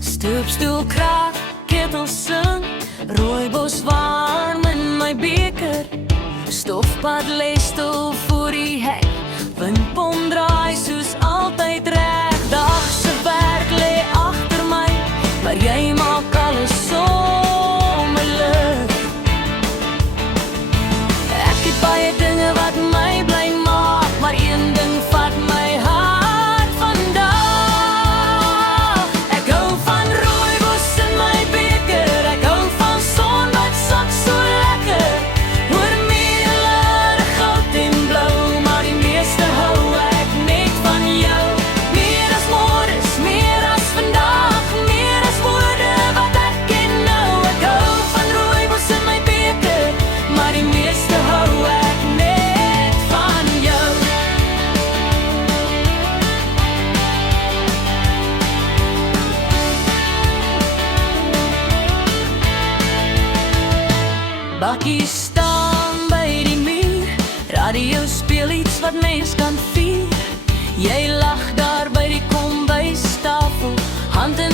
Stoepstoel kraak, ketel sing, rooibos warm in my beker. Stofpad lê stil voor die hek, windpom draai soos altyd reg. Dag se werk lê agter my, maar jy maak alles sommerlik. Ek het baie dinge wat my bly maak, maar een ding vat my hart vandag. Ek hou van rooibos in my beker, ek hou van son wat sak so lekker. Hoor meer goud en blou, maar die meeste hou ek net van jou. Meer as môres, meer as vandag, meer as woorde wat ek ken nou. Ek hou van rooibos in my beker, maar die meeste hou ek net van jou. Bakkie staan by die muur, radio speel iets wat mens kan vier. Jy lag daar by die kombuistafel, hand in